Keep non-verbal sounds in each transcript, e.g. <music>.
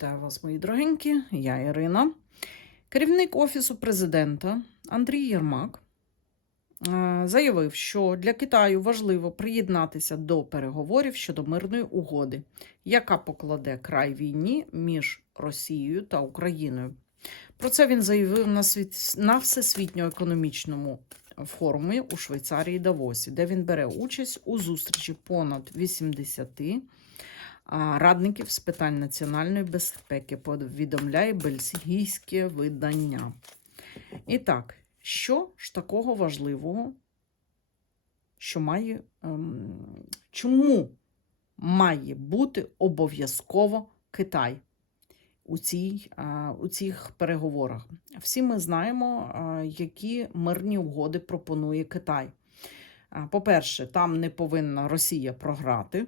Вітаю вас, мої дорогенькі. Я Ірина. Керівник Офісу президента Андрій Єрмак е, заявив, що для Китаю важливо приєднатися до переговорів щодо мирної угоди, яка покладе край війні між Росією та Україною. Про це він заявив на, світ... на всесвітньо-економічному форумі у Швейцарії Давосі, де він бере участь у зустрічі понад 80 а, радників з питань національної безпеки, повідомляє бельгійське видання. І так, що ж такого важливого, що має, ем, чому має бути обов'язково Китай у, цій, у цих переговорах? Всі ми знаємо, які мирні угоди пропонує Китай. По-перше, там не повинна Росія програти.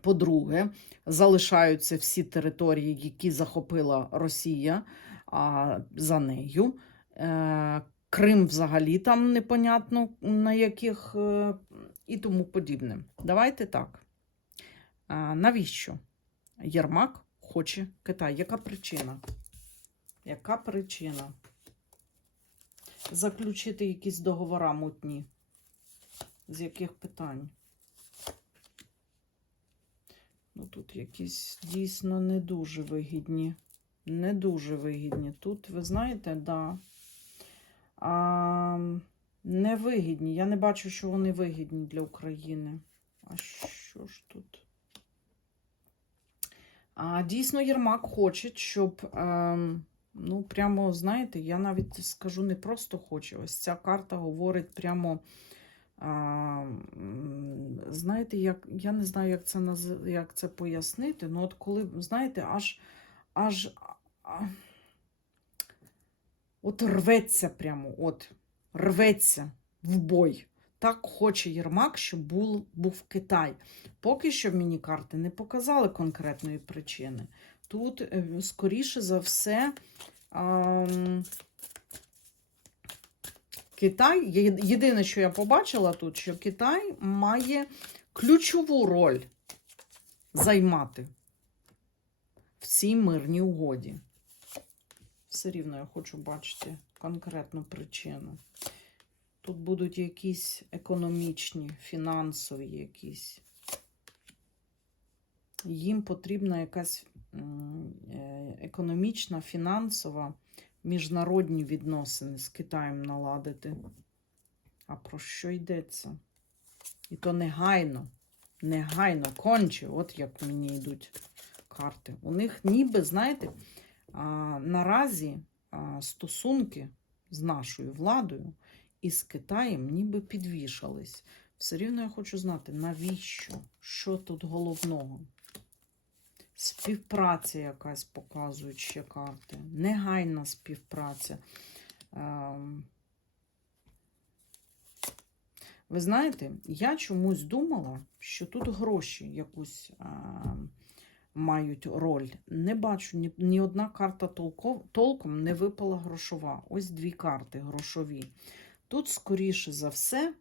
По-друге, залишаються всі території, які захопила Росія а, за нею. Е, Крим взагалі там непонятно на яких е, і тому подібне. Давайте так. А, навіщо Єрмак хоче Китай? Яка причина? Яка причина? Заключити якісь договора мутні? З яких питань? Ну, тут якісь дійсно не дуже вигідні. Не дуже вигідні. Тут, ви знаєте, да. А, не вигідні. Я не бачу, що вони вигідні для України. А що ж тут? А дійсно, Єрмак хоче, щоб. ем, ну, прямо, знаєте, я навіть скажу не просто хоче. Ось ця карта говорить прямо. М, знаєте, як, я не знаю, як це, як це пояснити, ну от коли, знаєте, аж, аж от рветься прямо, от, рветься в бой. Так хоче Єрмак, щоб був, був Китай. Поки що мені карти не показали конкретної причини. Тут, е, скоріше за все, а, Китай, єдине, що я побачила тут, що Китай має ключову роль займати в цій мирній угоді. Все рівно я хочу бачити конкретну причину. Тут будуть якісь економічні, фінансові якісь. Їм потрібна якась е, економічна, фінансова міжнародні відносини з Китаєм наладити. А про що йдеться? І то негайно, негайно, конче, от як мені йдуть карти. У них ніби, знаєте, а, наразі а, стосунки з нашою владою і з Китаєм ніби підвішались. Все рівно я хочу знати, навіщо? Що тут головного? Співпраця якась показують ще карти. Негайна співпраця. Ем, Ви знаєте, я чомусь думала, що тут гроші якусь ем, мають роль. Не бачу, ні, ні одна карта толком, толком не випала грошова. Ось дві карти грошові. Тут, скоріше за все,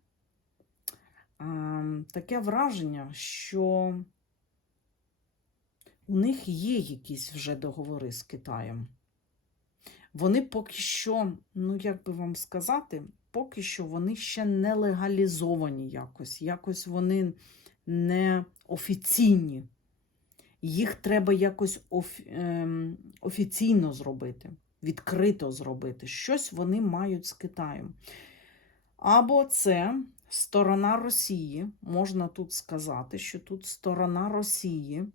ем, таке враження, що у них є якісь вже договори з Китаєм. Вони поки що, ну як би вам сказати, поки що вони ще не легалізовані якось. Якось вони не офіційні. Їх треба якось ем, офіційно зробити, відкрито зробити. Щось вони мають з Китаєм. Або це сторона Росії, можна тут сказати, що тут сторона Росії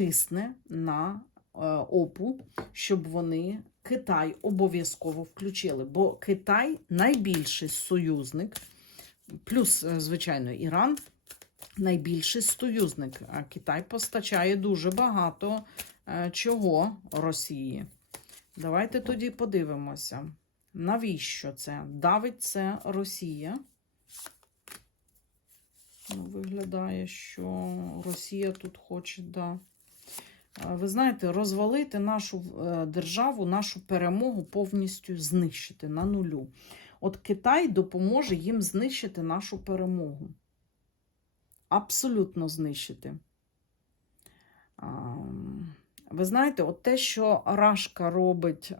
тисне на е, ОПУ, щоб вони Китай обов'язково включили. Бо Китай найбільший союзник, плюс, е, звичайно, Іран найбільший союзник. А Китай постачає дуже багато е, чого Росії. Давайте тоді подивимося, навіщо це? Давить це Росія. Ну, виглядає, що Росія тут хоче, да. Ви знаєте, розвалити нашу е, державу, нашу перемогу повністю знищити на нулю. От Китай допоможе їм знищити нашу перемогу. Абсолютно знищити. Ви знаєте, от те, що Рашка робить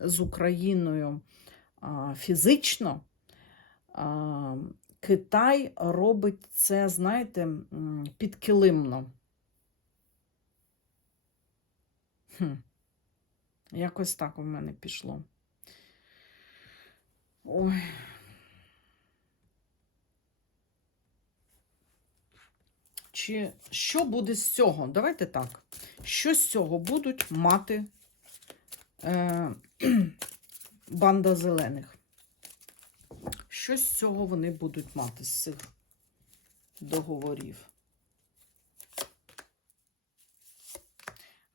з Україною фізично, Китай робить це, знаєте, підкилимно. Хм. Якось так у мене пішло. Ой. Чи що буде з цього? Давайте так. Що з цього будуть мати е, <clears throat> банда зелених? Що з цього вони будуть мати з цих договорів?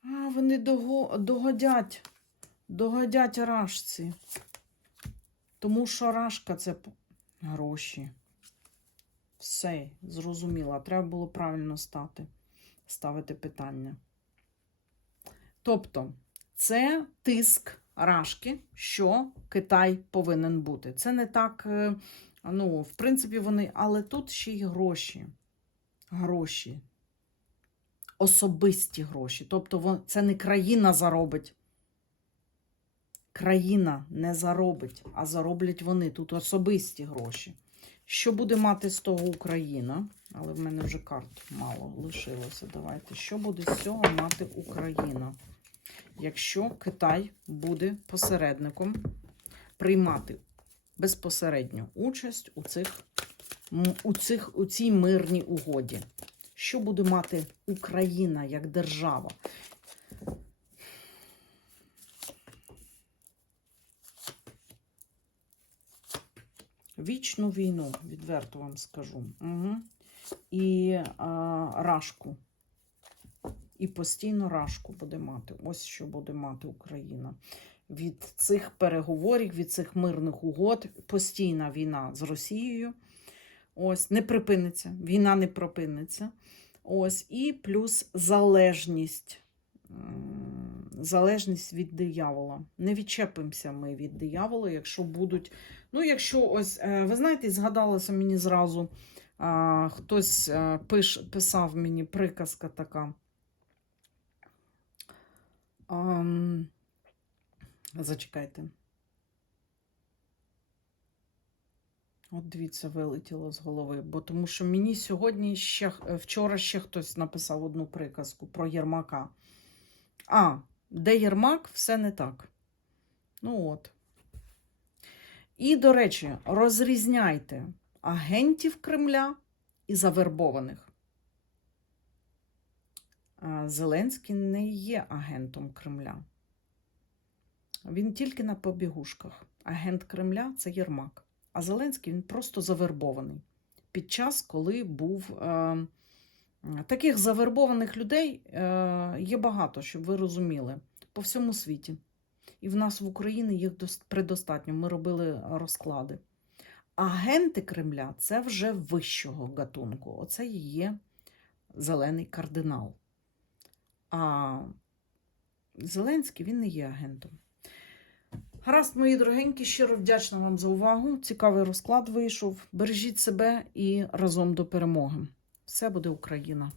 А, вони дого, догодять, догодять рашці. Тому що рашка це гроші. Все, зрозуміла. Треба було правильно стати, ставити питання. Тобто, це тиск рашки, що Китай повинен бути. Це не так, е, ну, в принципі, вони, але тут ще й гроші. Гроші. Особисті гроші. Тобто, це не країна заробить. Країна не заробить, а зароблять вони. Тут особисті гроші. Що буде мати з того Україна? Але в мене вже карт мало лишилося. Давайте. Що буде з цього мати Україна? Якщо Китай буде посередником приймати безпосередню участь у, цих, у, цих, у цій мирній угоді. Що буде мати Україна як держава? Вічну війну, відверто вам скажу. Угу. І а, рашку. І постійно рашку буде мати. Ось що буде мати Україна. Від цих переговорів, від цих мирних угод, постійна війна з Росією. Ось, не припиниться. Війна не припиниться. Ось, і плюс залежність. Залежність від диявола. Не відчепимося ми від диявола, якщо будуть. Ну, якщо ось, е, ви знаєте, згадалося мені зразу, хтось е, пиш, писав мені приказка така. Зачекайте. От дивіться, вилетіло з голови. Бо тому що мені сьогодні ще вчора ще хтось написав одну приказку про Єрмака. А, де Єрмак, все не так. Ну от. І, до речі, розрізняйте агентів Кремля і завербованих. Зеленський не є агентом Кремля. Він тільки на побігушках. Агент Кремля це Єрмак. А Зеленський він просто завербований. Під час, коли був. Е, таких завербованих людей е, є багато, щоб ви розуміли, по всьому світі. І в нас в Україні їх предостатньо. Ми робили розклади. Агенти Кремля це вже вищого гатунку. Оце і є зелений кардинал. А Зеленський він не є агентом. Гаразд, мої дорогенькі, щиро вдячна вам за увагу. Цікавий розклад вийшов. Бережіть себе і разом до перемоги. Все буде Україна!